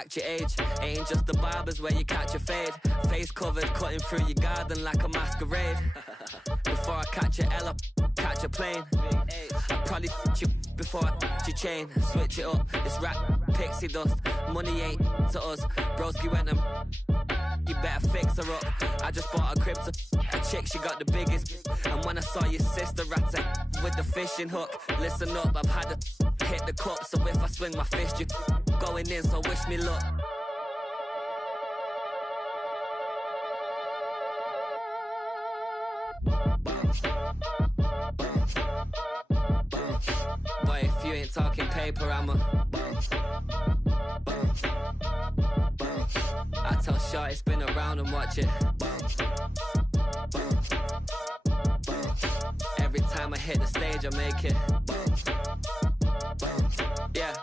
act your age. Ain't just the barbers where you catch a fade. Face covered, cutting through your garden like a masquerade. Before I catch a L, catch a plane. I probably you before I your chain. Switch it up, it's rap, pixie dust. Money ain't to us. Broski went and you better fix her up. I just bought a crib to a chick, she got the biggest. And when I saw your sister at with the fishing hook, listen up, I've had to hit the cup. So if I swing my fist, you going in, so wish me luck. Boy, if you ain't talking paper, I'm a I tell Shorty spin around and watch it. Every time I hit the stage, I make it. Yeah.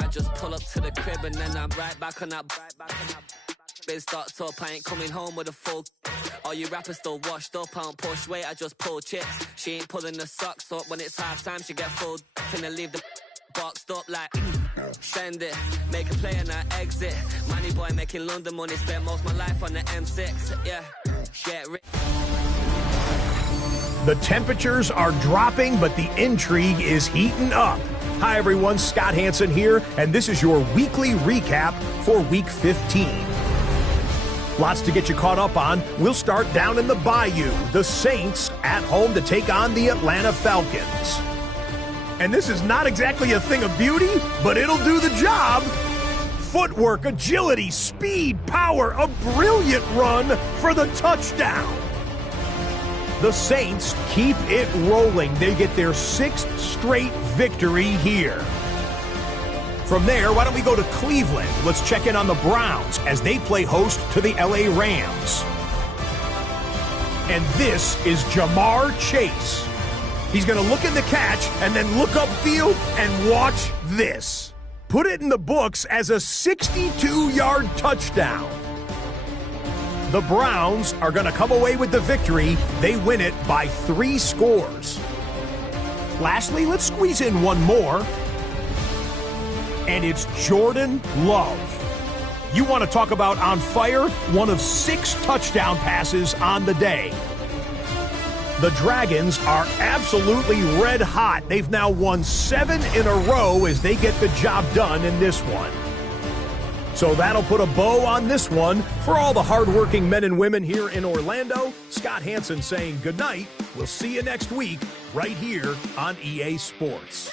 I just pull up to the crib and then I'm right back on that. Been stocked up, I ain't coming home with a full. All you rappers still washed up, I don't push weight, I just pull chips. She ain't pulling the socks up, when it's half time she get full. Finna leave the boxed up like send it, make a play and I exit. Money boy making London money, spent most of my life on the M6. Yeah, get rich. The temperatures are dropping, but the intrigue is heating up. Hi everyone, Scott Hansen here, and this is your weekly recap for Week 15. Lots to get you caught up on. We'll start down in the Bayou. The Saints at home to take on the Atlanta Falcons. And this is not exactly a thing of beauty, but it'll do the job. Footwork, agility, speed, power, a brilliant run for the touchdown. The Saints keep it rolling. They get their 6th straight victory here. From there, why don't we go to Cleveland? Let's check in on the Browns as they play host to the LA Rams. And this is Jamar Chase. He's going to look in the catch and then look upfield and watch this. Put it in the books as a 62-yard touchdown. The Browns are going to come away with the victory. They win it by 3 scores. Lastly, let's squeeze in one more. And it's Jordan Love. You want to talk about on fire? One of 6 touchdown passes on the day. The Dragons are absolutely red hot. They've now won 7 in a row as they get the job done in this one. So that'll put a bow on this one. For all the hardworking men and women here in Orlando, Scott Hansen saying good night. We'll see you next week right here on EA Sports.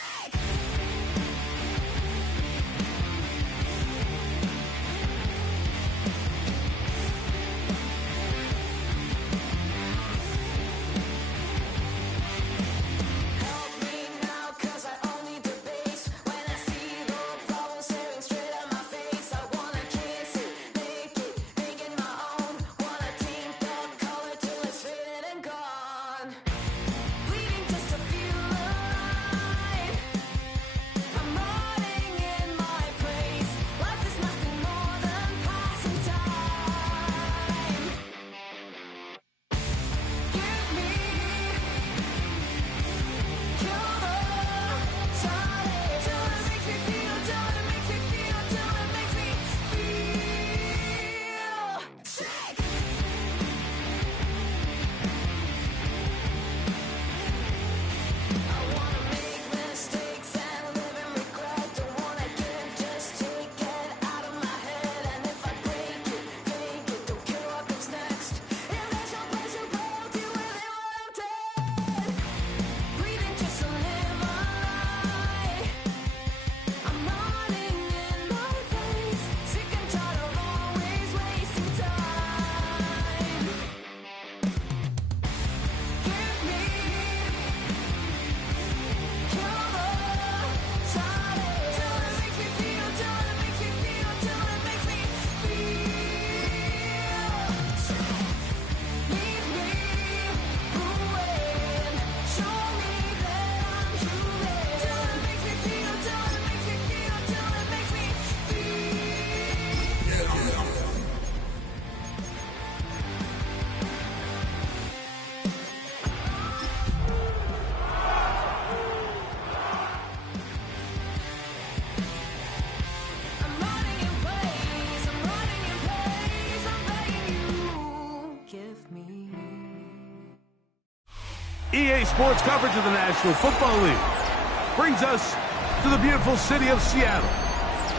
EA Sports coverage of the National Football League brings us to the beautiful city of Seattle.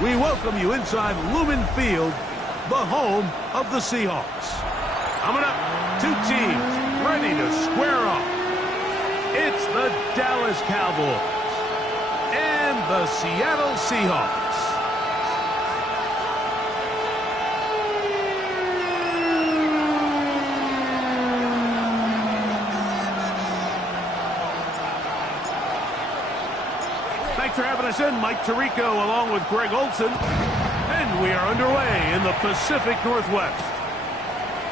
We welcome you inside Lumen Field, the home of the Seahawks. Coming up, two teams ready to square off. It's the Dallas Cowboys and the Seattle Seahawks. Thanks for having us in, Mike Tirico, along with Greg Olson. And we are underway in the Pacific Northwest.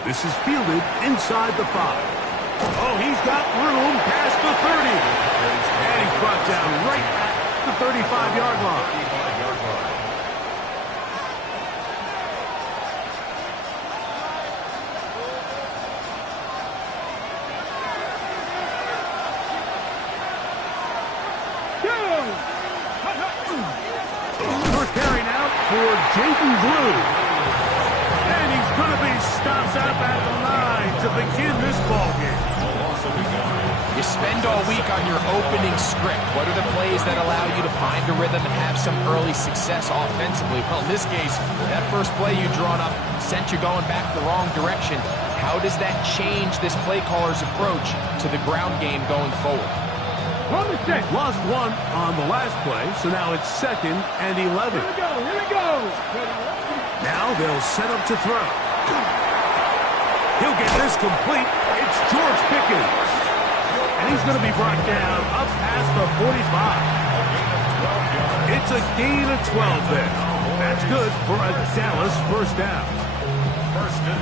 This is fielded inside the 5. Oh, he's got room past the 30. And he's brought down right at the 35-yard line. First carry now for Jaden Blue. And he's going to be stopped up at the line to begin this ballgame. You spend all week on your opening script. What are the plays that allow you to find a rhythm and have some early success offensively? Well, in this case, that first play you drawn up sent you going back the wrong direction. How does that change this play caller's approach to the ground game going forward? Lost one on the last play, so now it's 2nd and 11. Here we go. Now they'll set up to throw. He'll get this complete. It's George Pickens. And he's going to be brought down up past the 45. It's a gain of 12 there. That's good for a Dallas first down.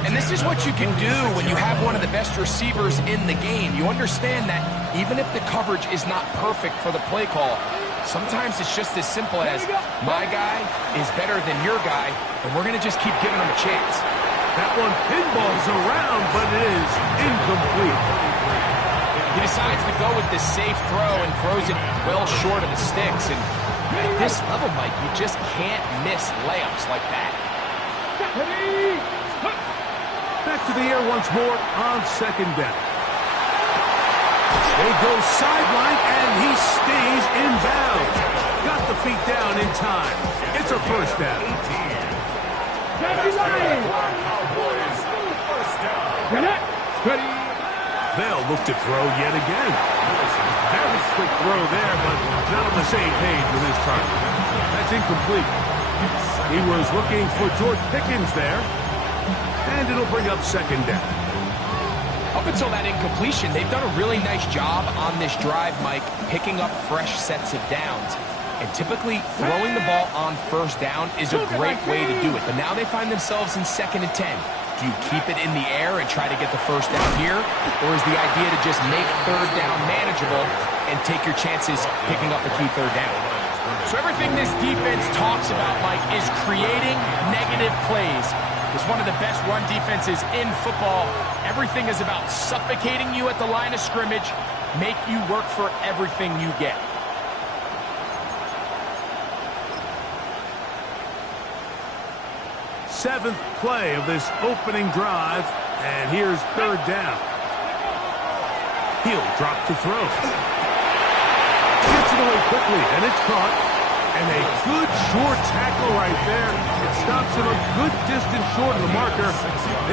And this is what you can do when you have one of the best receivers in the game. You understand that even if the coverage is not perfect for the play call, sometimes it's just as simple as my guy is better than your guy, and we're going to just keep giving him a chance. That one pinballs around, but it is incomplete. He decides to go with this safe throw and throws it well short of the sticks. And at this level, Mike, you just can't miss layups like that. Back to the air once more on 2nd down. They go sideline, and he stays in bounds. Got the feet down in time. It's a first down. They'll look to throw yet again. Very quick throw there, but not on the same page with his target. That's incomplete. He was looking for George Pickens there, and it'll bring up 2nd down. Up until that incompletion, they've done a really nice job on this drive, Mike, picking up fresh sets of downs. And typically, throwing the ball on first down is a great way to do it. But now they find themselves in 2nd and 10. Do you keep it in the air and try to get the first down here? Or is the idea to just make 3rd down manageable and take your chances picking up a key 3rd down? So everything this defense talks about, Mike, is creating negative plays. It's one of the best run defenses in football. Everything is about suffocating you at the line of scrimmage, make you work for everything you get. Seventh play of this opening drive, and here's 3rd down. He'll drop to throw. Gets it away quickly, and it's caught. And a good short tackle right there. It stops him a good distance short of the marker.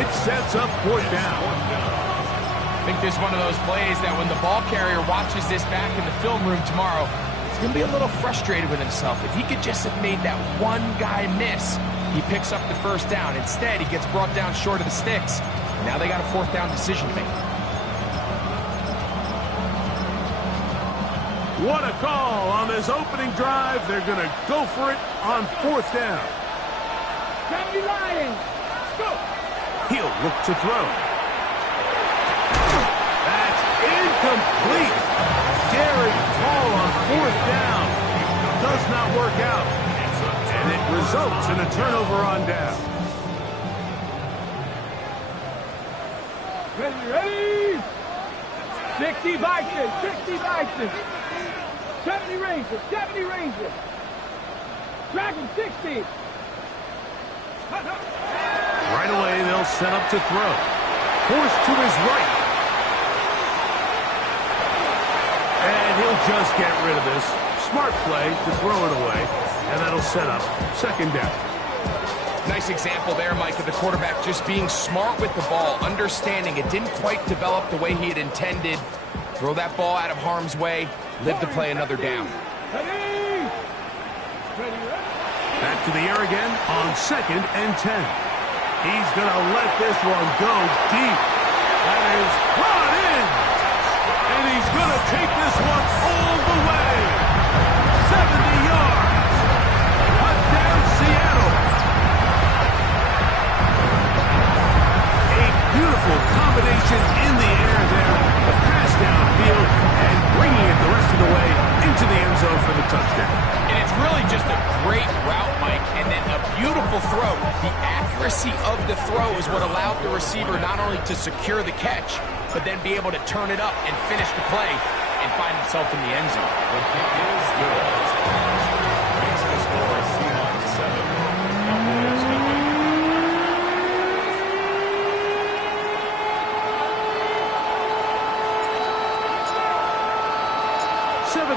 It sets up 4th down. I think this is one of those plays that when the ball carrier watches this back in the film room tomorrow, he's going to be a little frustrated with himself. If he could just have made that one guy miss, he picks up the first down. Instead, he gets brought down short of the sticks. Now they got a 4th down decision to make. What a call on this opening drive. They're going to go for it on 4th down. Go. He'll look to throw. That's incomplete. Daring call on 4th down. Does not work out. And it results in a turnover on down. Ready? 60 Bison. 70 Rangers. Dragon 60. Right away, they'll set up to throw. Forced to his right. just get rid of this. Smart play to throw it away, and that'll set up second down. Nice example there, Mike, of the quarterback just being smart with the ball, understanding it didn't quite develop the way he had intended. Throw that ball out of harm's way, live to play another down. Back to the air again on 2nd and 10. He's going to let this one go deep. That is brought in. And he's going to take this one all the way. 70 yards. Touchdown, Seattle. A beautiful combination in the air there. The pass downfield and bringing it the rest of the way into the end zone for the touchdown. And it's really just a great route, Mike, and then a beautiful throw. The accuracy of the throw is what allowed the receiver not only to secure the catch, but then be able to turn it up and finish the play and find himself in the end zone. The kick is good. Makes the score Seahawks 7, Cowboys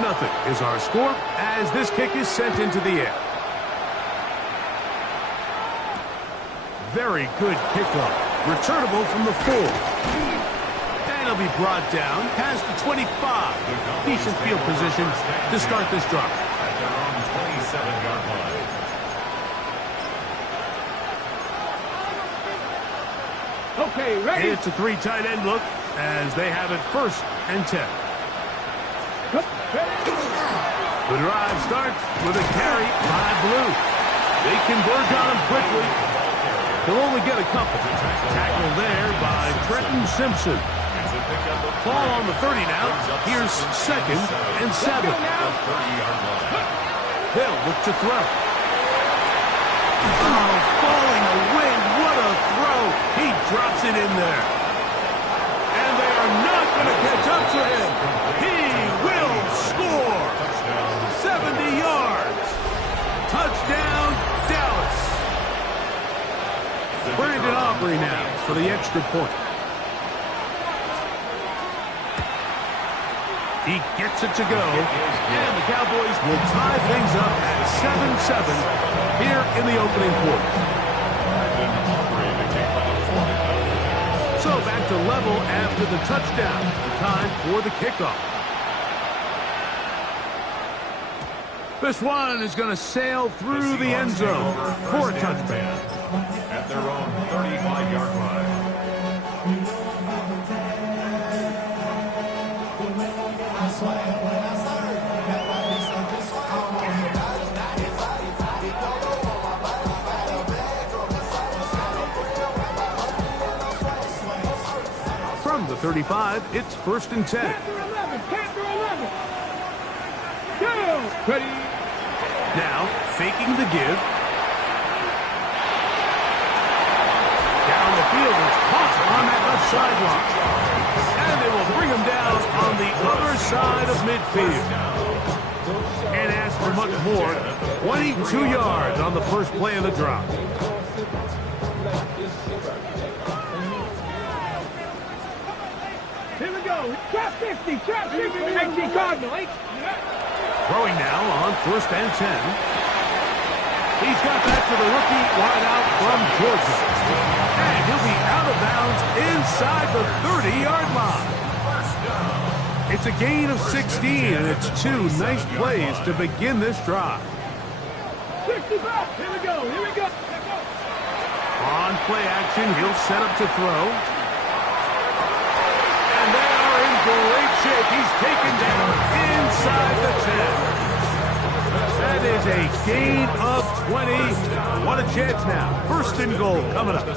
nothing. 7-0 is our score as this kick is sent into the air. Very good kickoff. Returnable from the 4. And he'll be brought down past the 25. Decent field position to start this drive. At their own 27-yard line. Okay, ready? It's a 3 tight end look as they have it 1st and 10. The drive starts with a carry by Blue. They converge on him quickly. He'll only get a couple. Tackle there by Trenton Simpson. Ball on the 30 now. Here's 2nd and 7. They'll look to throw. Oh, falling away. What a throw. He drops it in there. And they are not going to catch up to him. He will score. 70 yards. Touchdown, Dallas. Brandon Aubrey now for the extra point. He gets it to go. And the Cowboys will tie things up at 7-7 here in the opening quarter. So back to level after the touchdown. Time for the kickoff. This one is going to sail through the end zone for a touchdown. At their own 35-yard line. From the 35, it's 1st and 10. Panther 11. Go. Ready? Now, faking the give. Down the field, it's caught on that left sideline. And they will bring him down on the other side of midfield. And as for much more, 22 yards on the first play of the drop. Here we go. Trap 50. Trap 50. XC Cardinal. Throwing now on 1st and 10. He's got that to the rookie wide out from Georgia. And he'll be out of bounds inside the 30-yard line. It's a gain of 16, and it's 2 nice plays to begin this drive. 65. Here we go. Here we go. On play action, he'll set up to throw. And they are in great shape. He's taken down inside the 10. That is a gain of 20. What a chance now. 1st and goal coming up. A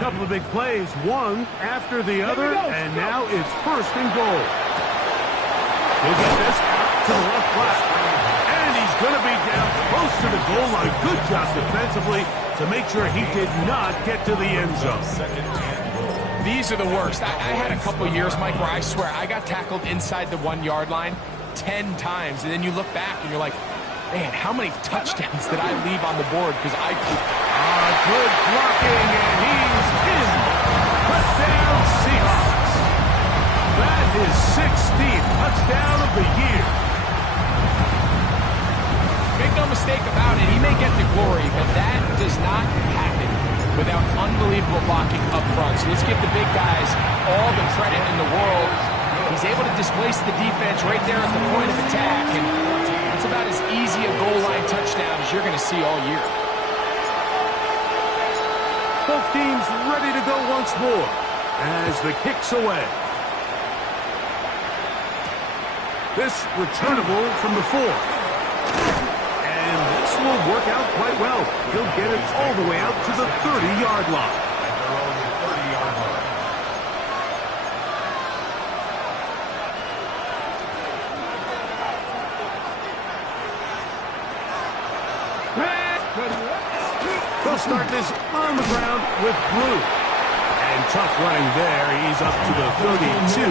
couple of big plays, one after the other, and now it's 1st and goal. He'll get this out to the left flat. And he's going to be down close to the goal line. Good job defensively to make sure he did not get to the end zone. These are the worst. I had a couple years, Mike, where I swear I got tackled inside the 1-yard line 10 times, and then you look back and you're like, man, how many touchdowns did I leave on the board because I... Good blocking, and he's in. Touchdown, Seahawks. That his 16th touchdown of the year. Make no mistake about it, he may get the glory, but that does not happen without unbelievable blocking up front. So let's give the big guys all the credit in the world. He's able to displace the defense right there at the point of attack, and it's about as easy a goal line touchdown as you're going to see all year. Both teams ready to go once more as the kick's away. This returnable from the 4. And this will work out quite well. He'll get it all the way out to the 30-yard line. At their own 30-yard line. They'll start this on the ground with Blue. And tough running there. He's up to the 32.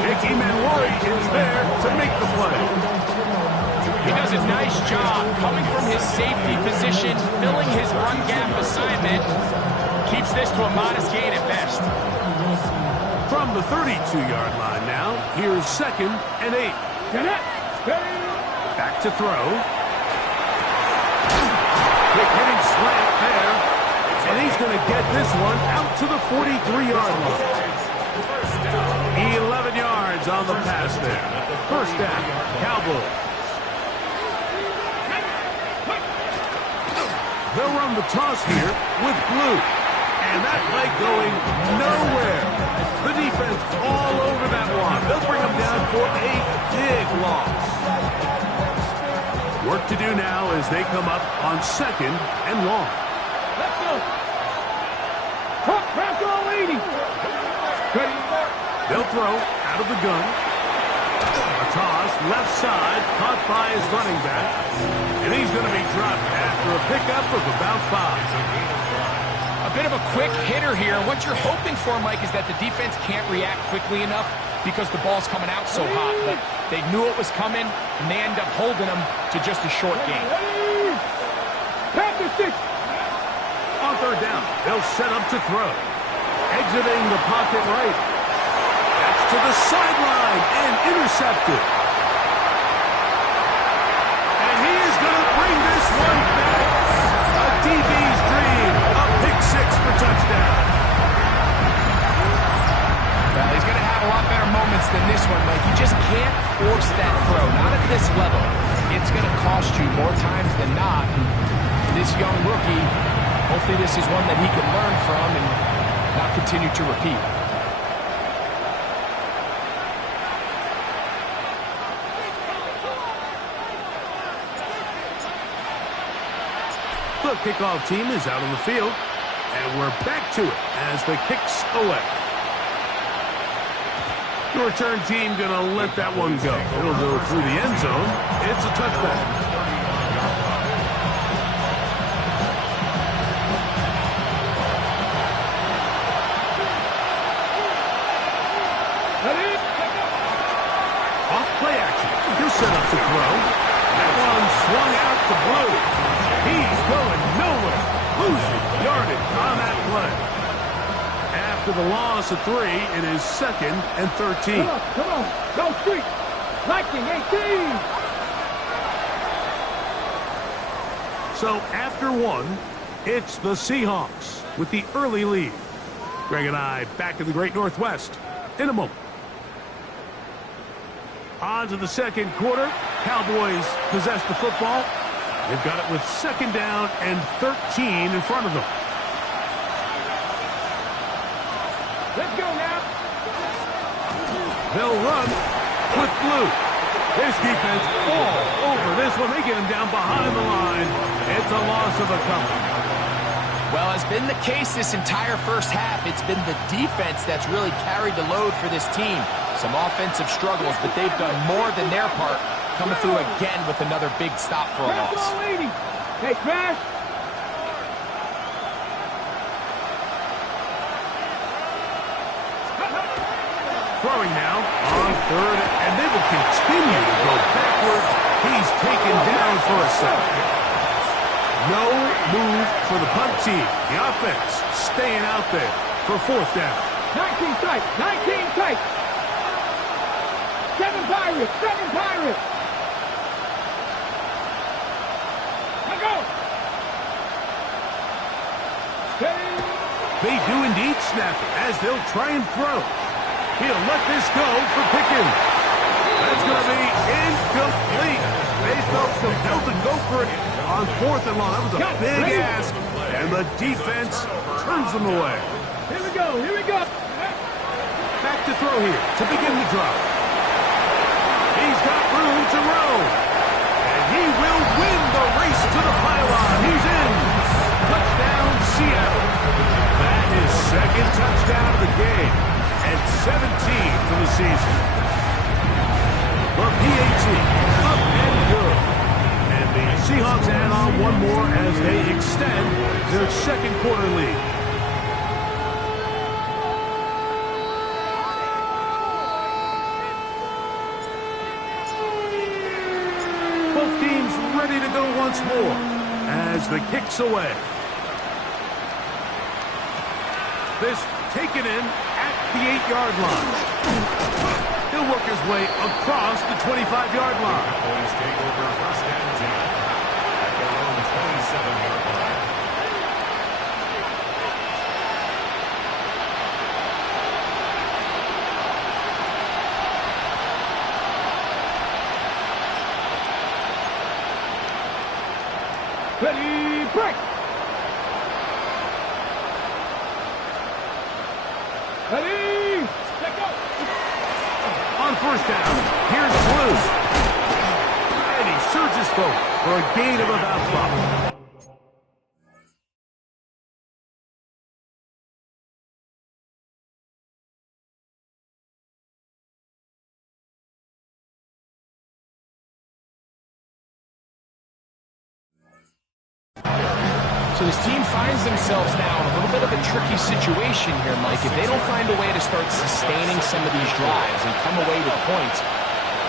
Mickey Manwari is there to make the play. He does a nice job coming from his safety position, filling his run gap assignment. Keeps this to a modest gain at best. From the 32-yard line now, here's 2nd and 8. Back to throw. Quick hitting slant there. And he's going to get this one out to the 43-yard line. 11 yards on the pass there. First down, Cowboys. They'll run the toss here with Blue. And that play going nowhere. The defense all over that one. They'll bring him down for a big loss. Work to do now as they come up on 2nd and long. Let's go. Press all 80. They'll throw out of the gun. A toss, left side, caught by his running back. And he's going to be dropped after a pickup of about 5. A bit of a quick hitter here. What you're hoping for, Mike, is that the defense can't react quickly enough because the ball's coming out so hot. But they knew it was coming, and they end up holding them to just a short gain. On 3rd down, they'll set up to throw. Exiting the pocket right. That's to the sideline and intercepted. And he is going to bring this one back. A DB's dream. A pick 6 for touchdown. Well, he's going to have a lot better moments than this one, Mike. You just can't force that throw. Not at this level. It's going to cost you more times than not. This young rookie, hopefully this is one that he can learn from and not continue to repeat. The kickoff team is out on the field, and we're back to it as the kick's away. The return team going to let that one go. It'll go through the end zone. It's a touchback. Off play action. He'll set up to throw. That one swung out to Blue. He's going nowhere. Losing yardage on that play. After the loss of 3, it is 2nd and 13. Come on. Go street. Lightning 18. So after 1, it's the Seahawks with the early lead. Greg and I back in the Great Northwest in a moment. On to the 2nd quarter. Cowboys possess the football. They've got it with 2nd down and 13 in front of them. Let's go now. They'll run with Blue. This defense all over this one. They get him down behind the line. It's a loss of a couple. Well, as been the case this entire first half, it's been the defense that's really carried the load for this team. Some offensive struggles, but they've done more than their part, coming through again with another big stop for a loss. Hey, Crash. Throwing now on 3rd, and they will continue to go backwards. He's taken down for a sack. No move for the punt team. The offense staying out there for 4th down. 19 tight. 19 tight. Pirates! 7 Pirates! Let go! They do indeed snap it as they'll try and throw. He'll let this go for Pickens. That's going to be incomplete. They felt compelled to go for it on 4th and long. That was a big ask, and the defense turns them away. Here we go, here we go. Back to throw here to begin the drive. He's got room to roam, and he will win the race to the pylon. He's in. Touchdown, Seattle. That is second touchdown of the game, and 17 for the season. The PAT, up and good. And the Seahawks add on one more as they extend their second quarter lead. Both teams ready to go once more as the kick's away. This taken in at the 8-yard line. He'll work his way across the 25-yard line. Boys take over first and 10 at their own 27-yard line. Ready, break! Ready, let go! On first down, here's Blue. And he surges forward for a gain of about 5. So this team finds themselves now in a little bit of a tricky situation here, Mike. If they don't find a way to start sustaining some of these drives and come away with points,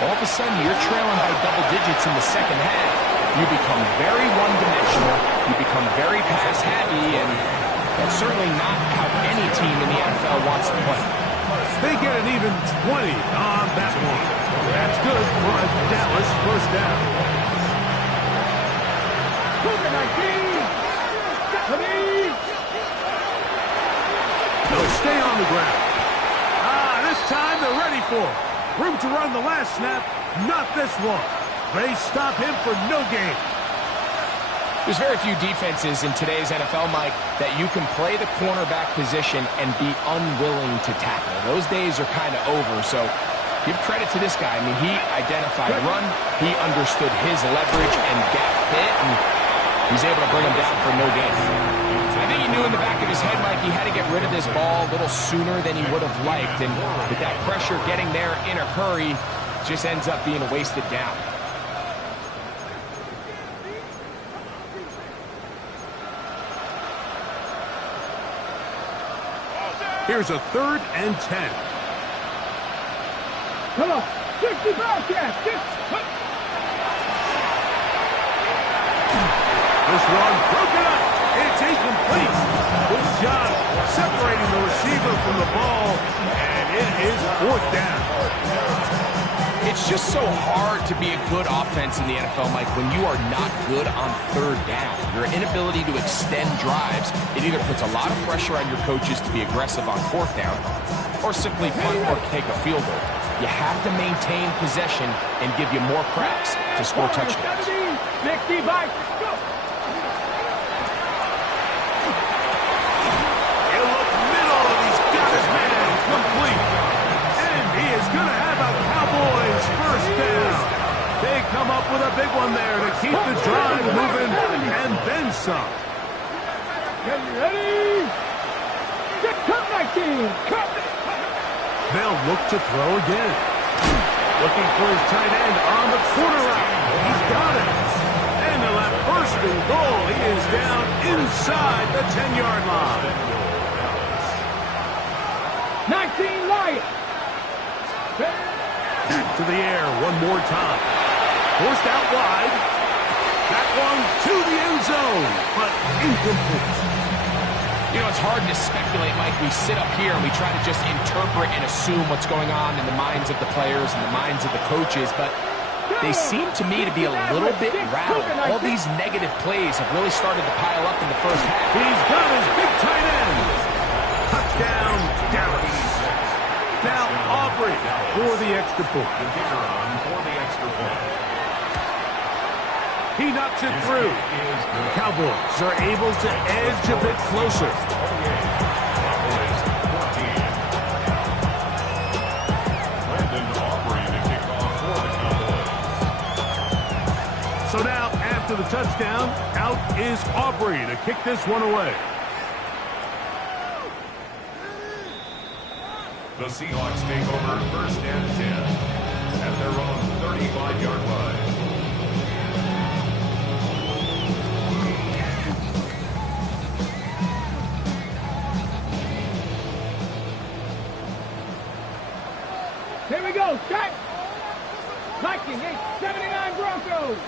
all of a sudden you're trailing by double digits in the second half. You become very one-dimensional, you become very pass-happy, and that's certainly not how any team in the NFL wants to play. They get an even 20 on that one. That's good for a Dallas first down. They'll stay on the ground. This time they're ready for it. Room to run the last snap, not this one. They stop him for no gain. There's very few defenses in today's NFL, Mike, that you can play the cornerback position and be unwilling to tackle. Those days are kind of over, so give credit to this guy. I mean, he identified run, he understood his leverage and gap fit, and he's able to bring him down for no gain. I think he knew in the back of his head, Mike, he had to get rid of this ball a little sooner than he would have liked, and with that pressure getting there in a hurry, just ends up being a wasted down. Here's a 3rd and 10. Come on, 60 Bobcats! This one broken up. It's incomplete. Good job separating the receiver from the ball, and it is 4th down. It's just so hard to be a good offense in the NFL, Mike, when you are not good on 3rd down. Your inability to extend drives, it either puts a lot of pressure on your coaches to be aggressive on 4th down, or simply punt or take a field goal. You have to maintain possession and give you more cracks to score touchdowns. 60 by go! He'll look middle, and he's got his man complete. And he is going to have a Cowboys first down. They come up with a big one there to keep the drive moving, and then some. Get ready! Get cut, my team! Cut! They'll look to throw again. Looking for his tight end on the corner route. He's got it. And they'll have 1st and goal. He is down inside the 10-yard line. 19 Lions! Back to the air one more time. Forced out wide. That one to the end zone, but incomplete. You know, it's hard to speculate, Mike. We sit up here and we try to just interpret and assume what's going on in the minds of the players and the minds of the coaches, but they seem to me to be a little bit rattled. All these negative plays have really started to pile up in the first half. He's got his big tight end. Touchdown, Dallas. Now Aubrey for the extra point. The kicker on for the extra point. He knocks it through. Cowboys are able to edge a bit closer. So now, after the touchdown, out is Aubrey to kick this one away. The Seahawks take over 1st and 10 at their own 35-yard line. Here we go, set. Viking 879 Broncos.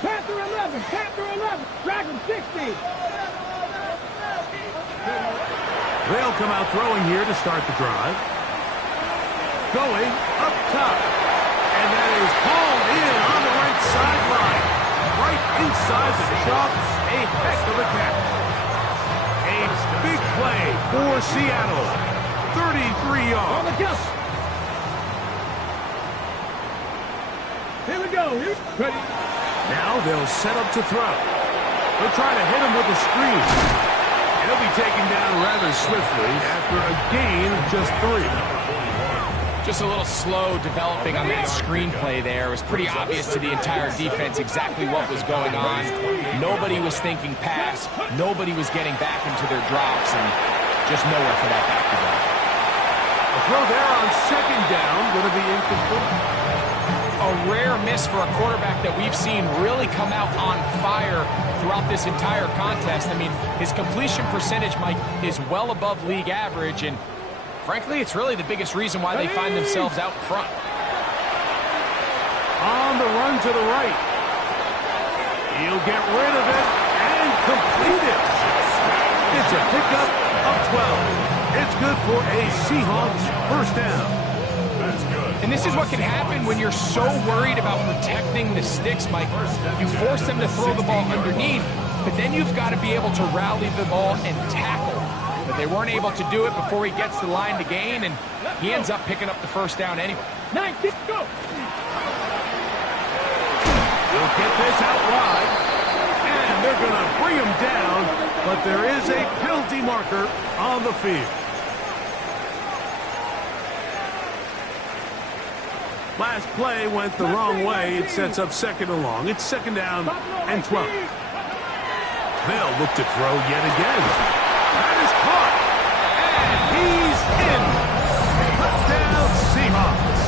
Panther 11, Panther 11, Dragon 60. They'll come out throwing here to start the drive. Going up top. And that is hauled in on the right sideline. Right inside the chalk. A heck of a catch. A big play for Seattle. 33 yards. On the jump. Here we go. Ready. Now they'll set up to throw. They'll try to hit him with a screen. And he'll be taken down rather swiftly after a gain of just 3. Just a little slow developing on that screenplay there. It was pretty obvious to the entire defense exactly what was going on. Nobody was thinking pass. Nobody was getting back into their drops, and just nowhere for that back to go. A throw there on 2nd down, going to be incomplete. A rare miss for a quarterback that we've seen really come out on fire throughout this entire contest. I mean, his completion percentage, Mike, is well above league average, and frankly, it's really the biggest reason why they find themselves out front. On the run to the right. He'll get rid of it and complete it. It's a pickup of 12. It's good for a Seahawks 1st down. That's good. And this is what can happen when you're so worried about protecting the sticks, Mike. You force them to throw the ball underneath, but then you've got to be able to rally the ball and tackle. But they weren't able to do it before he gets the line to gain, and he ends up picking up the 1st down anyway. 19, go. He'll get this out wide, and they're going to bring him down, but there is a penalty marker on the field. Last play went the wrong way. It sets up 2nd and long. It's 2nd down and 12. They'll look to throw yet again. That is caught. And he's in. Touchdown Seahawks.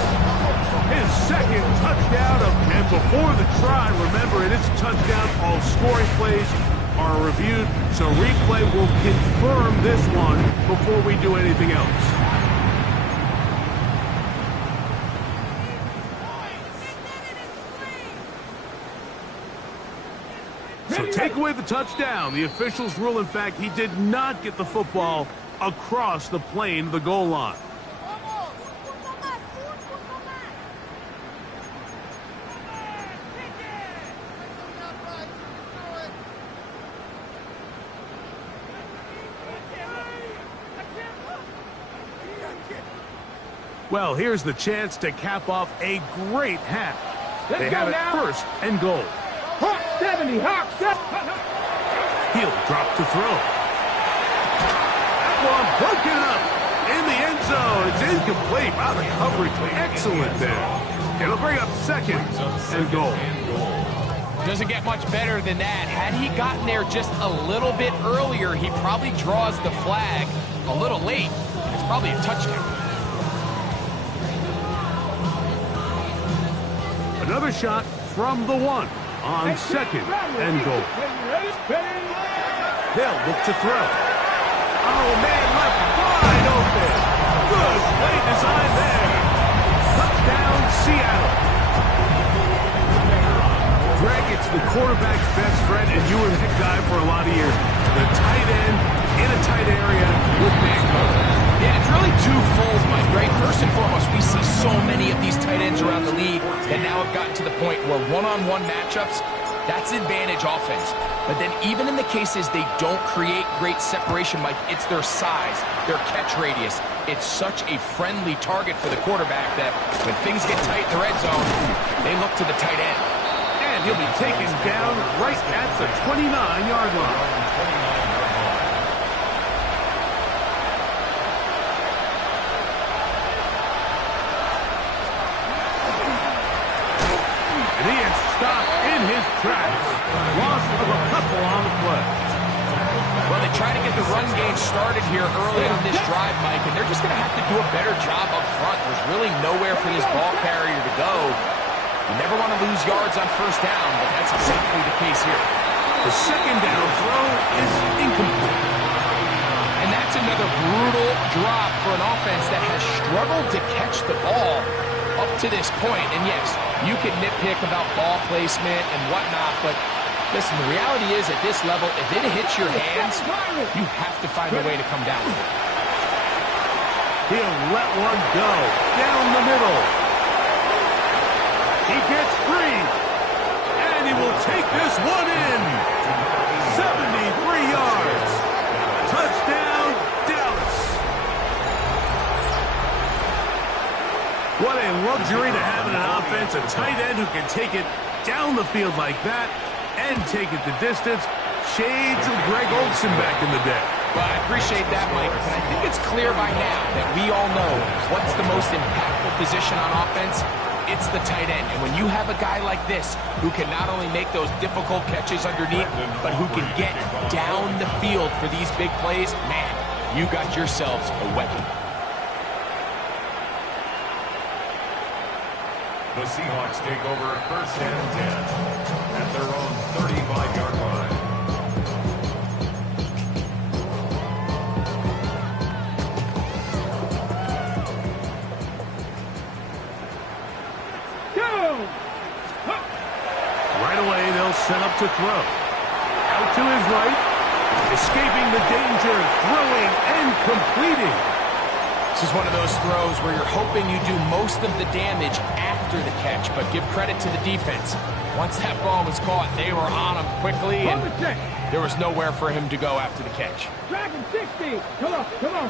His 2nd touchdown of, and before the try, remember it is a touchdown. All scoring plays are reviewed, so replay will confirm this one before we do anything else. So take away the touchdown. The officials rule, in fact, he did not get the football across the plane of the goal line. Well, here's the chance to cap off a great half. They have it 1st and goal. Hawk 70, Hawk 70. He'll drop to throw. That one broken up in the end zone. It's incomplete. Wow, the coverage excellent there. It'll bring up 2nd and goal. Doesn't get much better than that. Had he gotten there just a little bit earlier, he probably draws the flag a little late. It's probably a touchdown. Another shot from the 1 on 2nd and goal. They'll look to throw. Oh, man, left wide open. Good play design there. Touchdown, Seattle. Greg, it's the quarterback's best friend, and you were that guy for a lot of years. The tight end in a tight area with man coverage. Yeah, it's really twofold, Mike, right? First and foremost, we see so many of these tight ends around the league that now have gotten to the point where one-on-one matchups, that's advantage offense. But then even in the cases they don't create great separation, Mike, it's their size, their catch radius. It's such a friendly target for the quarterback that when things get tight in the red zone, they look to the tight end. And he'll be taken down right at the 29-yard line. Stopped in his tracks. Loss of a couple on the play. Well, they try to get the run game started here early on this drive, Mike, and they're just going to have to do a better job up front. There's really nowhere for this ball carrier to go. You never want to lose yards on first down, but that's exactly the case here. The second down throw is incomplete. And that's another brutal drop for an offense that has struggled to catch the ball up to this point. And yes, you can nitpick about ball placement and whatnot, but listen, the reality is at this level, if it hits your hands, you have to find a way to come down with it. He'll let one go down the middle. He gets free, and he will take this one in. 73 yards. Touchdown, Dallas. What a luxury to have in an offense, a tight end who can take it down the field like that and take it the distance. Shades of Greg Olsen back in the day. Well, I appreciate that, Mike, but I think it's clear by now that we all know what's the most impactful position on offense. It's the tight end. And when you have a guy like this who can not only make those difficult catches underneath, but who can get down the field for these big plays, man, you got yourselves a weapon. The Seahawks take over first and 10 at their own 35-yard line. Right away, they'll set up to throw. Out to his right, escaping the danger, throwing and completing. This is one of those throws where you're hoping you do most of the damage after the catch, but give credit to the defense. Once that ball was caught, they were on him quickly, and there was nowhere for him to go after the catch. Dragon 60. Come on, come on.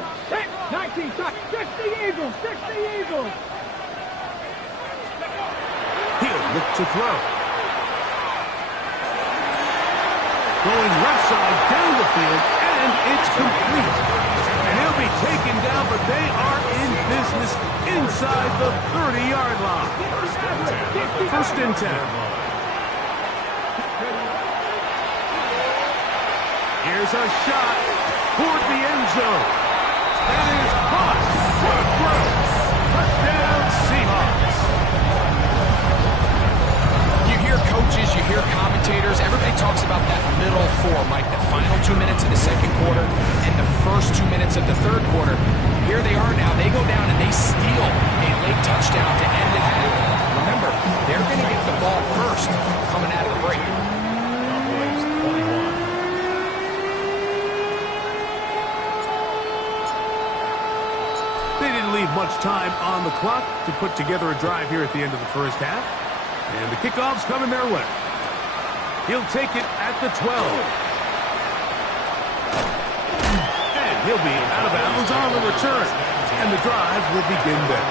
19 shots. 60 Eagles. 60 Eagles. He'll look to throw. Going left side down the field, and it's complete. And he'll be taken down, but they are in business inside the 30-yard line. First and 10. Here's a shot toward the end zone. That is caught. What a throw. Touchdown, Seahawks. You hear coaches, you hear commentators, everybody talks about that middle four, Mike, the final 2 minutes of the second quarter and the first 2 minutes of the third quarter. Here they are now. They go down and they steal a late touchdown to end the half. Remember, they're going to get the ball first coming out of the break. They didn't leave much time on the clock to put together a drive here at the end of the first half. And the kickoff's coming their way. He'll take it at the 12. And he'll be out of bounds on the return. And the drive will begin there.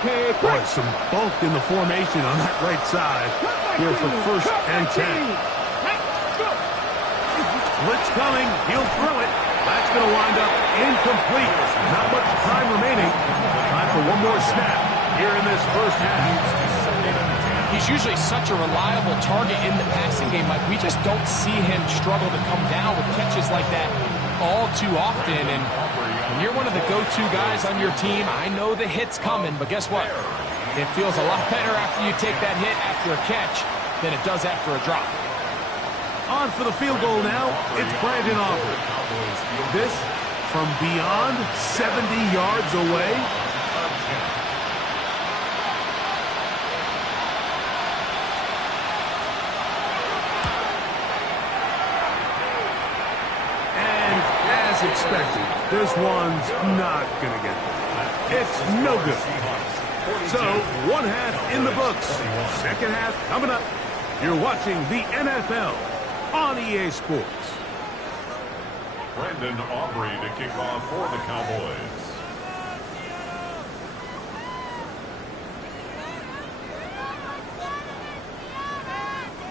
Okay, Boy, some bulk in the formation on that right side here for first and 10. Blitz coming. He'll throw it. That's going to wind up incomplete. Not much time remaining. Time for one more snap here in this first half. He's usually such a reliable target in the passing game, Mike. We just don't see him struggle to come down with catches like that all too often. And when you're one of the go-to guys on your team, I know the hit's coming, but guess what? It feels a lot better after you take that hit after a catch than it does after a drop. On for the field goal now, it's Brandon Aubrey. This from beyond 70 yards away. expected, this one's not going to get there. It's no good. So, one half in the books. Second half coming up. You're watching the NFL on EA Sports. Brendan Aubrey to kick off for the Cowboys.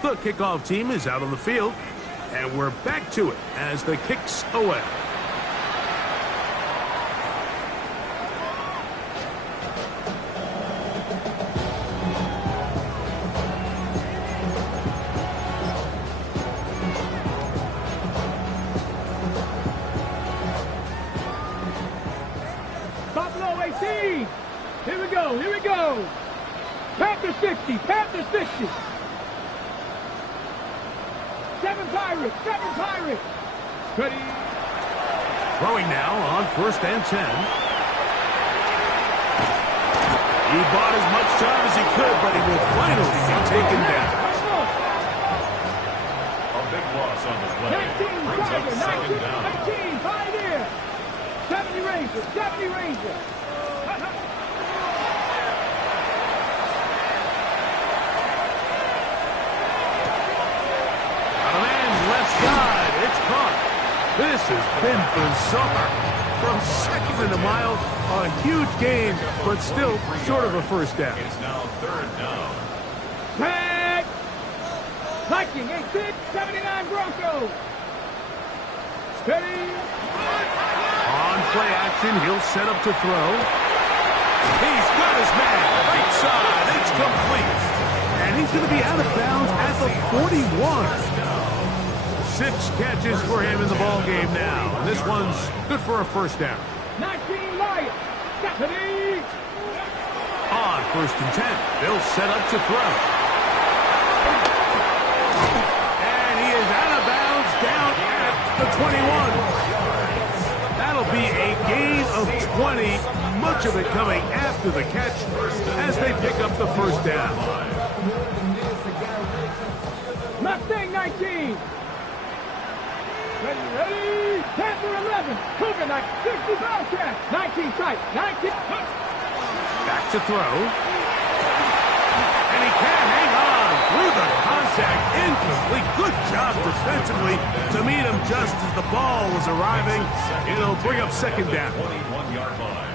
The kickoff team is out on the field, and we're back to it as the kick's away. Buffalo 18. Here we go. Here we go. Panther 60. Panther 60. 7 Pirates. 7 Pirates. Ready. Throwing now on 1st and 10. He bought as much time as he could, but he will finally be taken down. A big loss on the play. 19 Brings up Tiger. 2nd down. 19 Pioneer. 70 Rangers. 70 Rangers. Side, it's caught. This has been bizarre. From second and a mile, a huge gain, but still short of a first down. It's now 3rd down. Tag! Viking 18, 79 Broncos. Steady. On play action, he'll set up to throw. He's got his man. Right side, it's complete. And he's going to be out of bounds at the 41. 6 catches for him in the ball game now. And this one's good for a first down. 19 Lions. Stephanie. On 1st and 10, they'll set up to throw. And he is out of bounds down at the 21. That'll be a gain of 20, much of it coming after the catch as they pick up the first down. Mustang 19. Ready, ready. Panther 11. Cougar 60 Bobcat. 19 tight. 19. Back to throw. And he can't hang on through the contact. Incomplete. Good job defensively to meet him just as the ball was arriving. It'll bring up 2nd down. 21-yard line.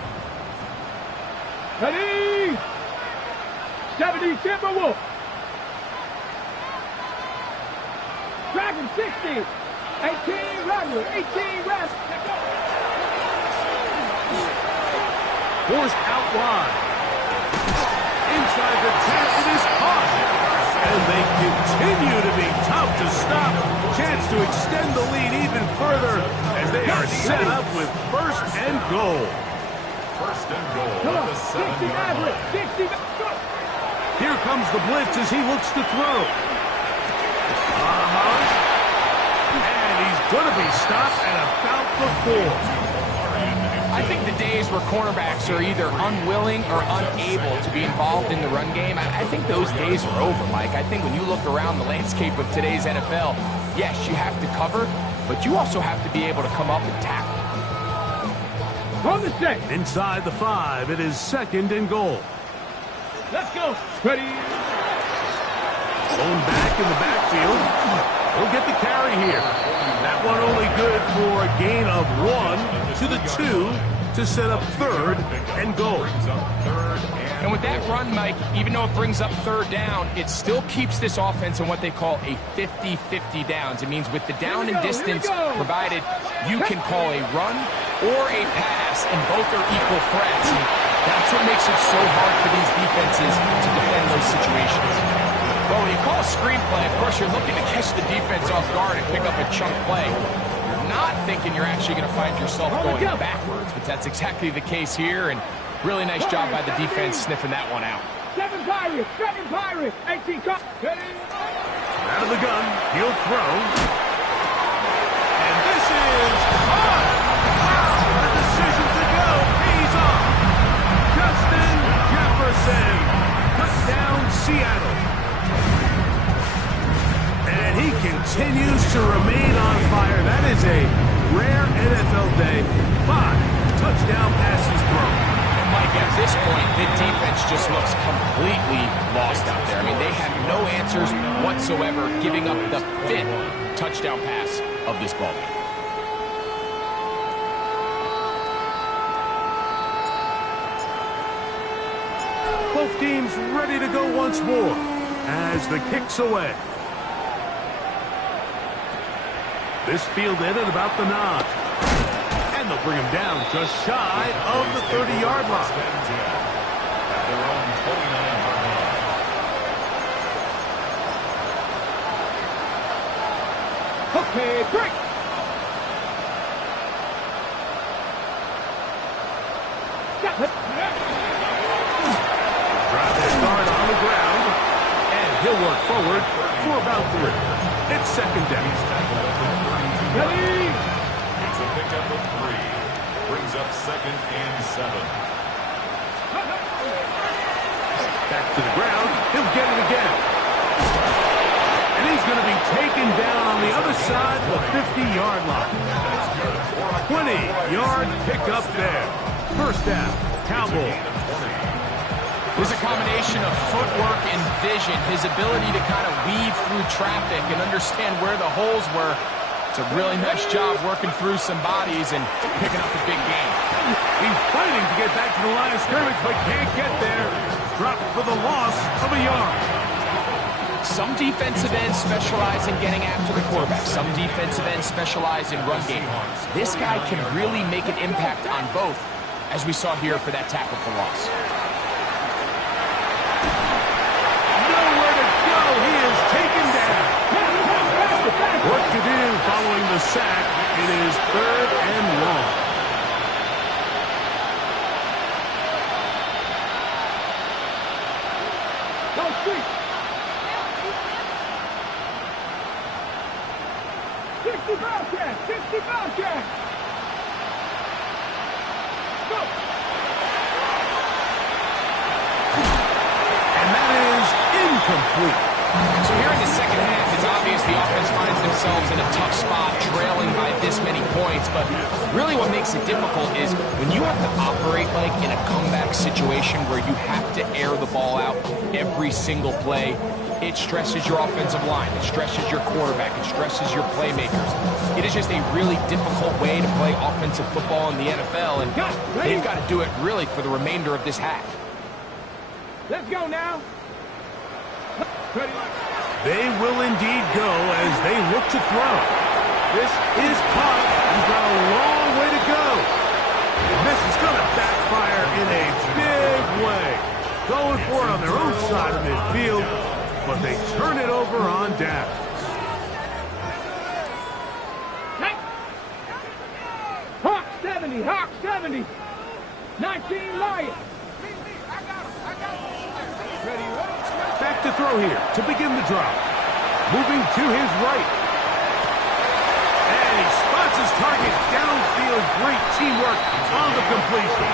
Ready. 70 Timberwolf. Dragon 60. 18 Rattler. 18 Rattler. Forced out wide. Inside the 10, it is caught. And they continue to be tough to stop. Chance to extend the lead even further as they are set up with 1st and goal. 1st and goal Come at on. the 60 7-yard Maverick. line. 60. Here comes the blitz as he looks to throw. And he's going to be stopped at about the 4. I think the days where cornerbacks are either unwilling or unable to be involved in the run game, I think those days are over, Mike. I think when you look around the landscape of today's NFL, yes, you have to cover, but you also have to be able to come up and tackle. On the set. Inside the 5, it is 2nd and goal. Let's go. Ready. Thrown back in the backfield. He'll get the carry here. That one only good for a gain of 1 to the 2 to set up 3rd and goal. And with that run, Mike, even though it brings up 3rd down, it still keeps this offense in what they call a 50-50 downs. It means with the down and distance provided, you can call a run or a pass, and both are equal threats. And that's what makes it so hard for these defenses to defend those situations. Well, when you call a screenplay, of course, you're looking to catch the defense off guard and pick up a chunk play. You're not thinking you're actually going to find yourself going backwards, but that's exactly the case here, and really nice job by the defense sniffing that one out. 7 Pirates. 7 Pirates. 18 cut. Ready. Out of the gun, he'll throw. And this is caught. The decision to go pays off. Justin Jefferson. Touchdown, Seattle. And he continues to remain on fire. That is a rare NFL day, 5 touchdown passes thrown. And Mike, at this point, the defense just looks completely lost out there. I mean, they have no answers whatsoever, giving up the 5th touchdown pass of this ballgame. Both teams ready to go once more as the kick's away. This fielded at about the 9. And they'll bring him down just shy of the 30-yard line. At their own 29-yard line. Okay, break. Drive to start on the ground. And he'll work forward for about 3. It's second down. Ready? It's a pickup of 3. Brings up 2nd and 7. Back to the ground. He'll get it again. And he's going to be taken down on the other side of the 50-yard line. 20-yard pickup there. First down, Cowboys. There's a combination of footwork and vision, his ability to kind of weave through traffic and understand where the holes were. It's a really nice job working through some bodies and picking up a big gain. He's fighting to get back to the line of scrimmage, but can't get there. Dropped for the loss of a yard. Some defensive ends specialize in getting after the quarterback. Some defensive ends specialize in run game. This guy can really make an impact on both, as we saw here for that tackle for loss. Nowhere to go. He is taken down. Work to do following the sack. It is 3rd and long. Go street. 60 Bobcat. 60 Bobcat. Go. And that is incomplete. So here in the second half, it's obvious the offense finds themselves in a tough spot, trailing by this many points. But really what makes it difficult is when you have to operate like in a comeback situation where you have to air the ball out every single play, it stresses your offensive line, it stresses your quarterback, it stresses your playmakers. It is just a really difficult way to play offensive football in the NFL, and they've got to do it really for the remainder of this half. Let's go now. Ready? They will indeed go as they look to throw. This is caught. He's got a long way to go. And this is going to backfire in a big way. Going for it on their own side of midfield, but they turn it over on downs. Hawk 70, Hawk 70. 19 Lions. Ready? Back to throw here to begin the drive. Moving to his right. And he spots his target downfield. Great teamwork on the completion.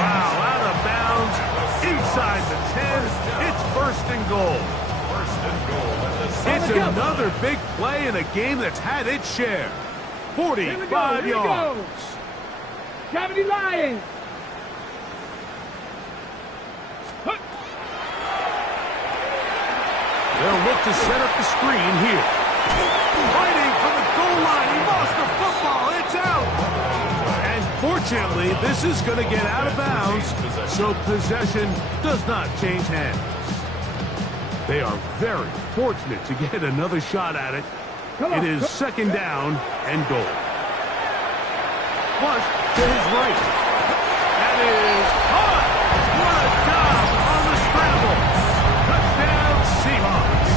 Wow, out of bounds. Inside the 10. It's 1st and goal. It's another big play in a game that's had its share. 45 yards. 70 Lions. They'll look to set up the screen here. Fighting for the goal line. He lost the football. It's out. And fortunately, this is going to get out of bounds, so possession does not change hands. They are very fortunate to get another shot at it. It is 2nd down and goal. Flush to his right. That is caught. What a job on the scramble. Touchdown, Seahawks.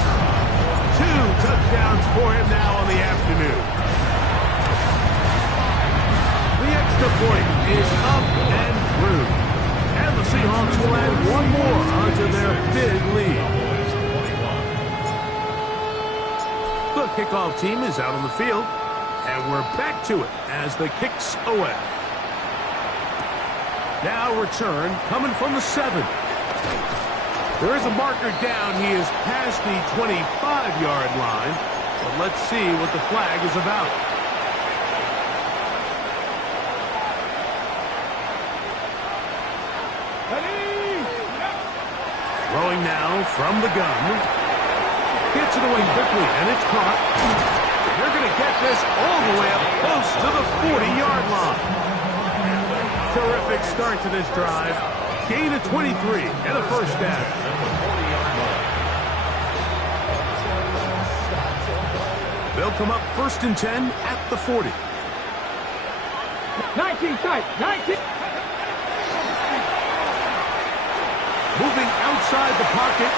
2 touchdowns for him now on the afternoon. The extra point is up and through. And the Seahawks will add 1 more onto their big lead. The kickoff team is out on the field, and we're back to it as the kick's away. Now return coming from the 7. There is a marker down. He is past the 25-yard line, but let's see what the flag is about. Throwing now from the gun. Gets it away quickly, and it's caught. They're going to get this all the way up close to the 40-yard line. Terrific start to this drive. Gain of 23 and a first down. They'll come up 1st and 10 at the 40. 19 tight, 19. Moving outside the pocket.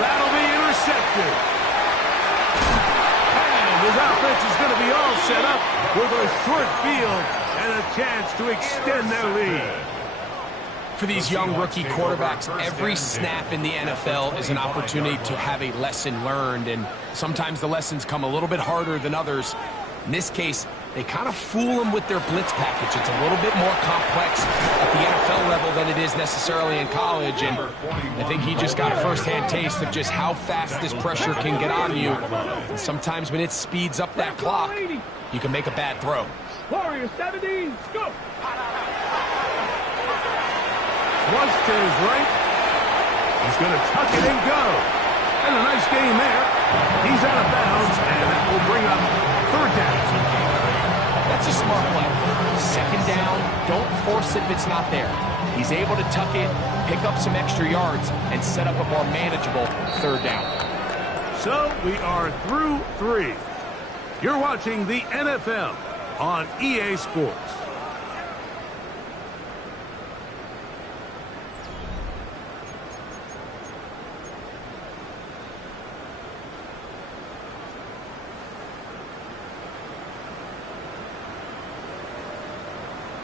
That'll be intercepted. And his offense is going to be all set up with a short field and a chance to extend their lead. For these young rookie quarterbacks, every snap in the NFL is an opportunity to have a lesson learned, and sometimes the lessons come a little bit harder than others. In this case, they kind of fool them with their blitz package. It's a little bit more complex at the NFL level than it is necessarily in college, and I think he just got a first-hand taste of just how fast this pressure can get on you. And sometimes when it speeds up that clock, you can make a bad throw. Warrior 17, go! Flush to his right. He's going to tuck it and go. And a nice gain there. He's out of bounds, and that will bring up 3rd down. That's a smart play. 2nd down, don't force it if it's not there. He's able to tuck it, pick up some extra yards, and set up a more manageable 3rd down. So we are through 3. You're watching the NFL on EA Sports.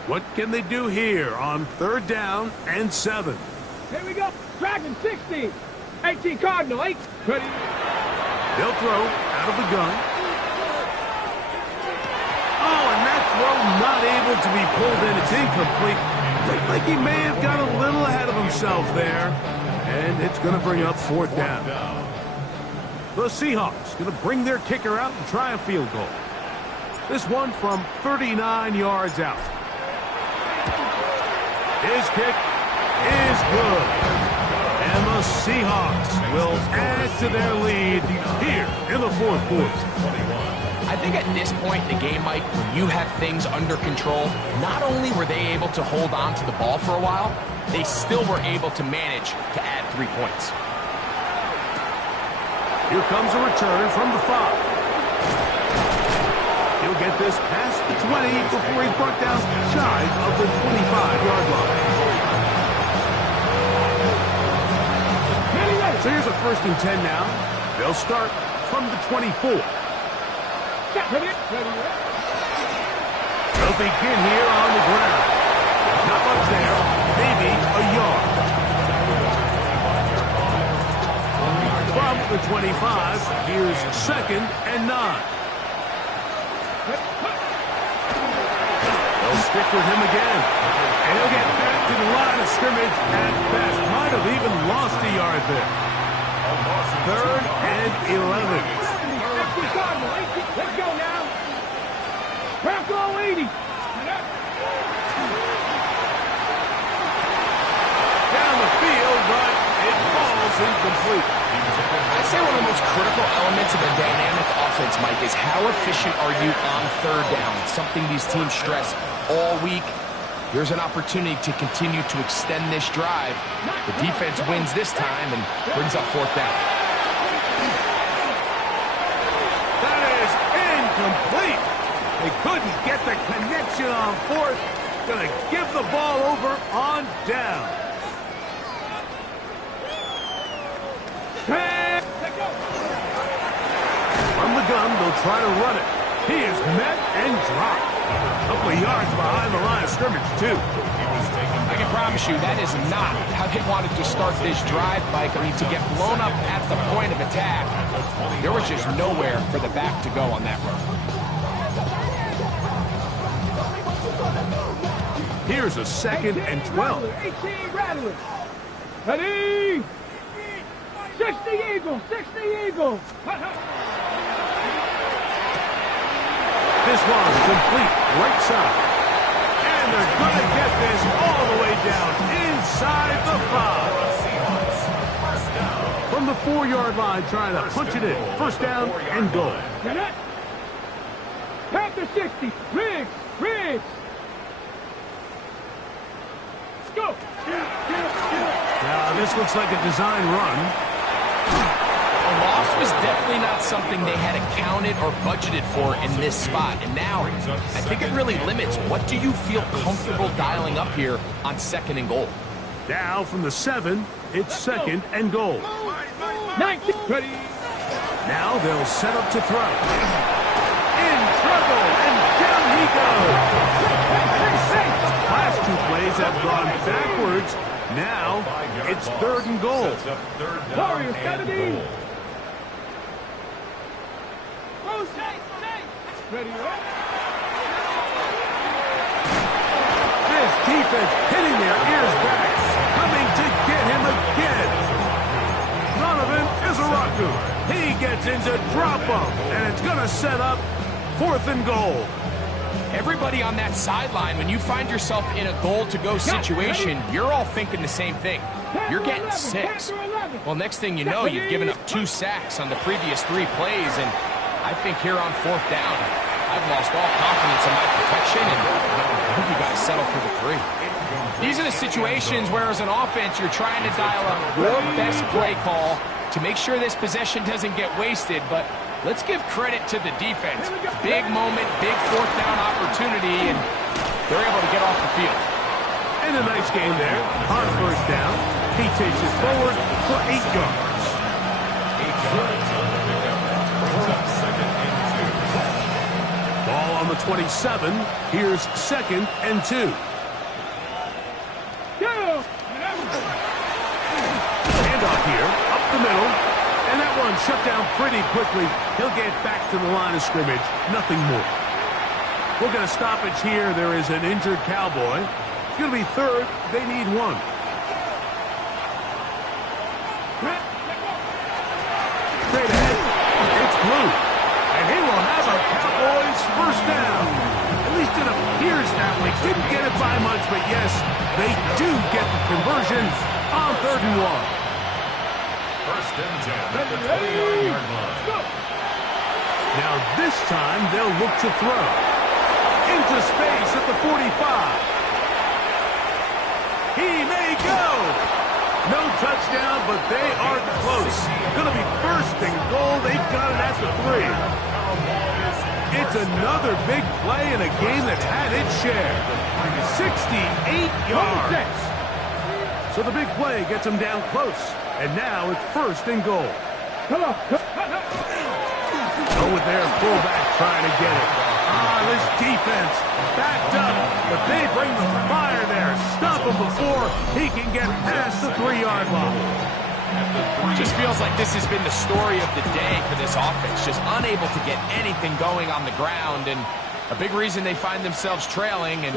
What can they do here on 3rd down and 7? Here we go. Dragon 16. 18 Cardinal. 8. Ready. They'll throw out of the gun. Oh, and that throw not able to be pulled in. It's incomplete. Looked like he may have got a little ahead of himself there. And it's going to bring up 4th down. The Seahawks going to bring their kicker out and try a field goal. This one from 39 yards out. His kick is good. And the Seahawks will add to their lead here in the 4th quarter. I think at this point in the game, Mike, when you have things under control, not only were they able to hold on to the ball for a while, they still were able to manage to add 3 points. Here comes a return from the 5. He'll get this past the 20 before he's brought down shy of the 25-yard line. So here's a 1st and 10 now. They'll start from the 24. They'll begin here on the ground. Not much there, maybe a yard. From the 25, here's 2nd and 9. They'll stick with him again. And he'll get back to the line of scrimmage at best. Might have even lost a yard there. 3rd and 11. Let's go now. Bronco 80. Down the field, but it falls incomplete. I'd say one of the most critical elements of a dynamic offense, Mike, is how efficient are you on 3rd down? It's something these teams stress all week. Here's an opportunity to continue to extend this drive. The defense wins this time and brings up 4th down. That is incomplete. They couldn't get the connection on 4th. Gonna give the ball over on down. From the gun, they'll try to run it. He is met and dropped. A couple of yards behind the line of scrimmage, too. I can promise you that is not how they wanted to start this drive, Mike. I mean, to get blown up at the point of attack, there was just nowhere for the back to go on that run. Here's a 2nd and 12. 18 Rattlers. Ready. 60 Eagles. 60 Eagles. This one complete right side. And they're going to get this all the way down inside the 5. from the 4-yard line, trying to punch it in. First down and goal. Get it. Past the 60. Riggs. Riggs. Let's go. Now, this looks like a design run. A loss was definitely not something they had accounted or budgeted for in this spot. And now, I think it really limits what do you feel comfortable dialing up here on 2nd and goal. Now from the 7, it's 2nd and goal. 19. Ready. Now they'll set up to throw. In trouble, and down he goes. Last 2 plays have gone backwards. Now it's 3rd and goal. Warriors, 70. Ready. This defense hitting their ears back, coming to get him again. Donovan Izaraku. He gets into drop-up, and it's going to set up 4th and goal. Everybody on that sideline, when you find yourself in a goal-to-go situation, you're all thinking the same thing. You're getting 6. Well, next thing you know, you've given up 2 sacks on the previous 3 plays, and I think here on 4th down, I've lost all confidence in my protection, and I think you got to settle for the 3. These are the situations where, as an offense, you're trying to dial up your best play call to make sure this possession doesn't get wasted, but let's give credit to the defense. Big moment, big 4th down opportunity, and they're able to get off the field. And a nice game there. On 1st down, he takes it forward for 8 yards. Ball on the 27. Here's 2nd and 2. Handoff here, up the middle. And that one shut down pretty quickly. He'll get back to the line of scrimmage. Nothing more. We'll get a stoppage here. There is an injured Cowboy. It's going to be 3rd. They need 1. Straight ahead. It's Blue. And he will have a Cowboys 1st down. At least it appears that way. Didn't get it by much, but yes, they do get the conversion on 3rd and 1. 1st and 10 at the 29-yard line. Now this time they'll look to throw. Into space at the 45. He may go. No touchdown, but they are close. Going to be 1st and goal. They've got it at the 3. It's another big play in a game that's had its share. 68 yards. So the big play gets them down close. And now it's 1st and goal. Come on. Go with their fullback trying to get it. This defense backed up, but they bring the fire there. Stop him before he can get past the 3-yard line. Just feels like this has been the story of the day for this offense. Just unable to get anything going on the ground, and a big reason they find themselves trailing, and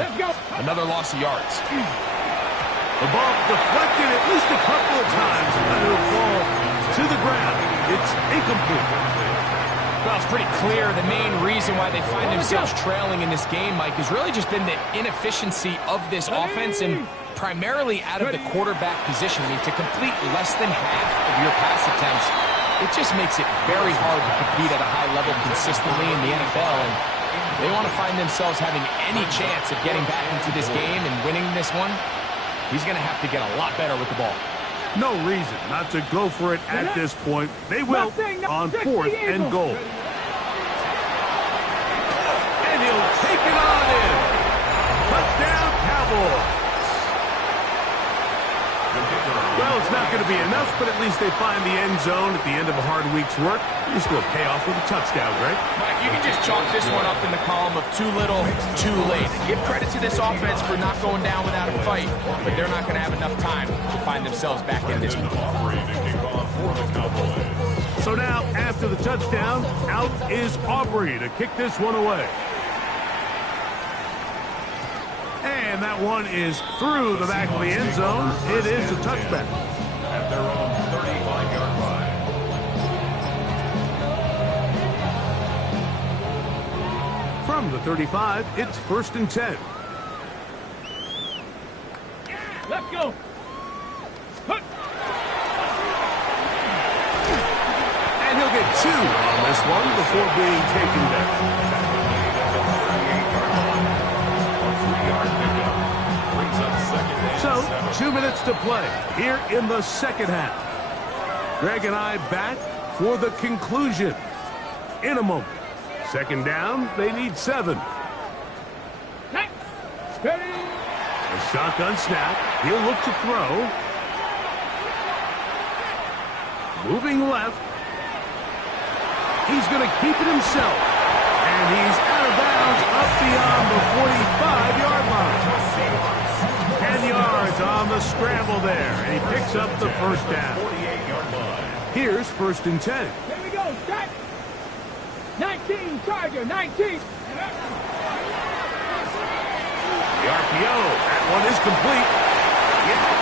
another loss of yards. The ball deflected at least a couple of times, and it'll fall to the ground. It's incomplete. Well, it's pretty clear the main reason why they find themselves trailing in this game, Mike, has really just been the inefficiency of this offense and primarily out of the quarterback position. I mean, to complete less than half of your pass attempts, it just makes it very hard to compete at a high level consistently in the NFL. And they want to find themselves having any chance of getting back into this game and winning this one. He's going to have to get a lot better with the ball. No reason not to go for it at this point. They will on 4th and goal. And he'll take it on in. Touchdown, Cowboys. Well, it's not going to be enough, but at least they find the end zone at the end of a hard week's work. You still pay off with a touchdown, Greg. Mike, you can just chalk this one up in the column of too little, too late. Give credit to this offense for not going down without a fight, but they're not going to have enough time to find themselves back in this one. So now, after the touchdown, out is Aubrey to kick this one away. And that one is through the back of the end zone. It is a touchback. At their own 35-yard line. From the 35, it's 1st and 10. Let's go. And he'll get 2 on this one before being taken down. So, 2 minutes to play here in the second half. Greg and I back for the conclusion in a moment. Second down, they need 7. A shotgun snap. He'll look to throw. Moving left. He's going to keep it himself. And he's out of bounds up beyond the 45-yard line. 10 yards on the scramble there. And he picks up the first down. Here's 1st and 10. Here we go, start. 19, Charger, 19. The RPO, that one is complete. Yeah.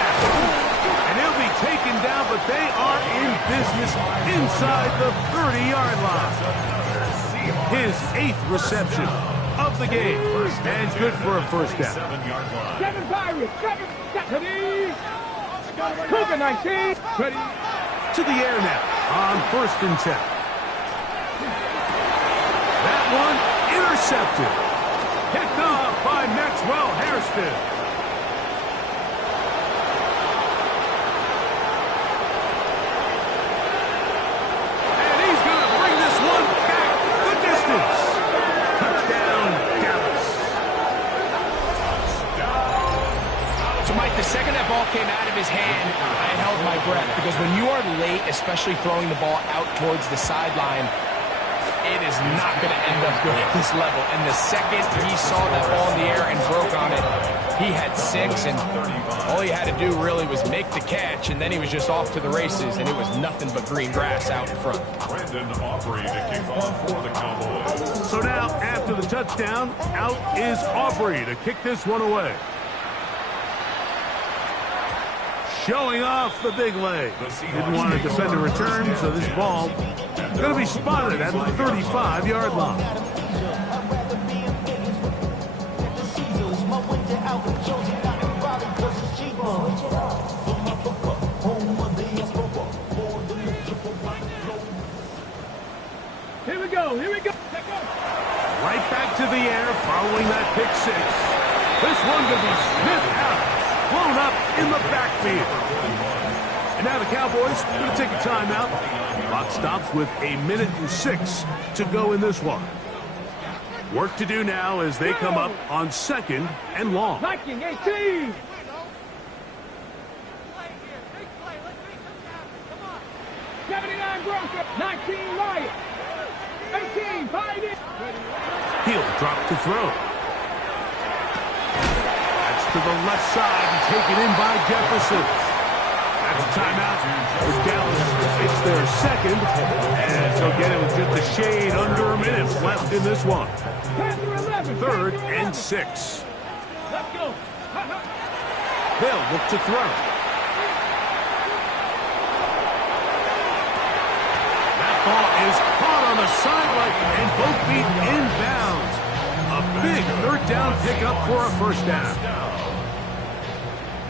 And he'll be taken down, but they are in business inside the 30-yard line. His 8th reception of the game. And good for a first down. 7 Pirates, 7, ready. Cougar, 19, ready. To the air now on 1st and 10. That one intercepted. Picked off by Maxwell Hairston. And he's going to bring this one back the distance. Touchdown, Dallas. So, Mike, the second that ball came out of his hand, I held my breath because when you are late, especially throwing the ball out towards the sideline, it is not going to end up good at this level. And the second he saw that ball in the air and broke on it, he had 6, and all he had to do really was make the catch, and then he was just off to the races, and it was nothing but green grass out in front. Brandon Aubrey to kick off for the Cowboys. So now, after the touchdown, out is Aubrey to kick this one away. Showing off the big leg. Didn't want to defend a return, so this ball going to be spotted at the 35-yard line. Here we go, here we go. Right back to the air following that pick 6. This one going to be sniffed out. Blown up in the backfield. And now the Cowboys are going to take a timeout. Clock stops with 1:06 to go in this one. Work to do now as they come up on 2nd and long. Viking, 18. Broncos, 19 Lions, 18 Pioneers. He'll drop to throw. That's to the left side and taken in by Jefferson. That's a timeout for Dallas. It's their 2nd, and they'll get it with just a shade under a minute left in this one. 3rd and 6. Let's go. They'll look to throw. Ball is caught on the sideline, and both feet inbounds. A big 3rd down pickup for a first down.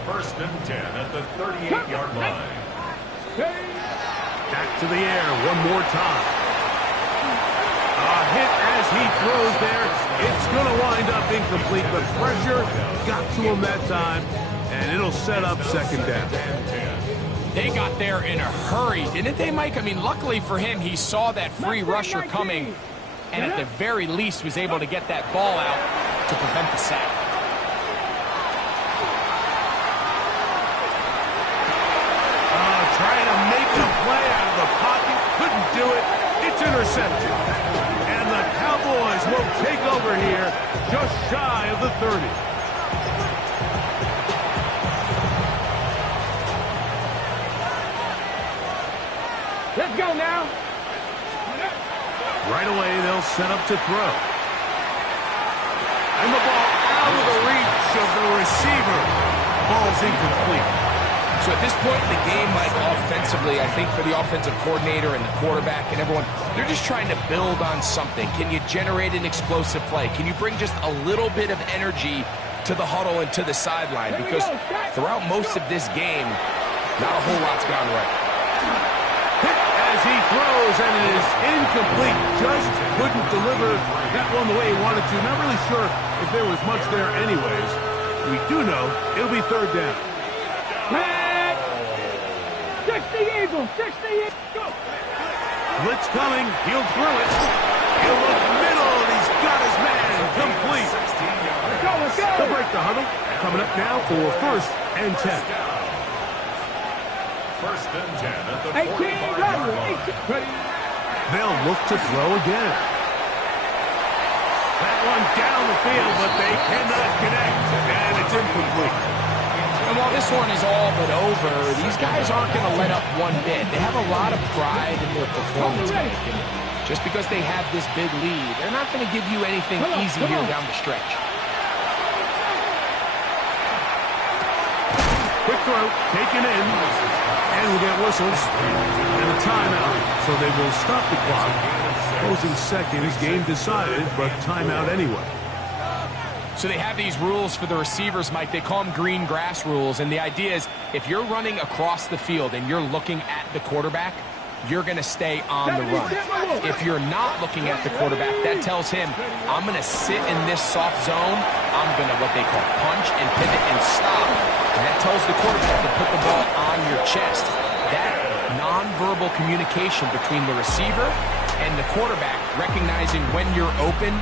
1st and 10 at the 38-yard line. Back to the air one more time. A hit as he throws there. It's going to wind up incomplete. The pressure got to him that time, and it'll set up 2nd down. They got there in a hurry, didn't they, Mike? I mean, luckily for him, he saw that free rusher coming, and at the very least was able to get that ball out to prevent the sack. Trying to make the play out of the pocket, couldn't do it. It's intercepted. And the Cowboys will take over here just shy of the 30. Let's go now. Right away, they'll set up to throw. And the ball out of the reach of the receiver. Ball's incomplete. So at this point in the game, Mike, offensively, I think for the offensive coordinator and the quarterback and everyone, they're just trying to build on something. Can you generate an explosive play? Can you bring just a little bit of energy to the huddle and to the sideline? Because throughout most of this game, not a whole lot's gone right. Hit as he throws, and it is incomplete. Just couldn't deliver that one the way he wanted to. Not really sure if there was much there anyways. We do know it'll be third down. 60 Eagles, 60 Eagles. Go. Blitz coming. He'll throw it. He'll look middle, and he's got his man complete. Let's go, let's go. They'll break the huddle. Coming up now for 1st and 10. 1st and 10 at the 18, 45-yard line. They'll look to throw again. That one down the field, but they cannot connect, and it's incomplete. And while this one is all but over, these guys aren't going to let up one bit. They have a lot of pride in their performance, Mike. And just because they have this big lead, they're not going to give you anything easy here down the stretch. Quick throw, taken in, and we'll get whistles and a timeout. So they will stop the clock. Closing seconds, game decided, but timeout anyway. So they have these rules for the receivers, Mike. They call them green grass rules, and the idea is if you're running across the field and you're looking at the quarterback, you're going to stay on the run. If you're not looking at the quarterback, that tells him, I'm going to sit in this soft zone. I'm going to what they call punch and pivot and stop. And that tells the quarterback to put the ball on your chest. That nonverbal communication between the receiver and the quarterback, recognizing when you're open,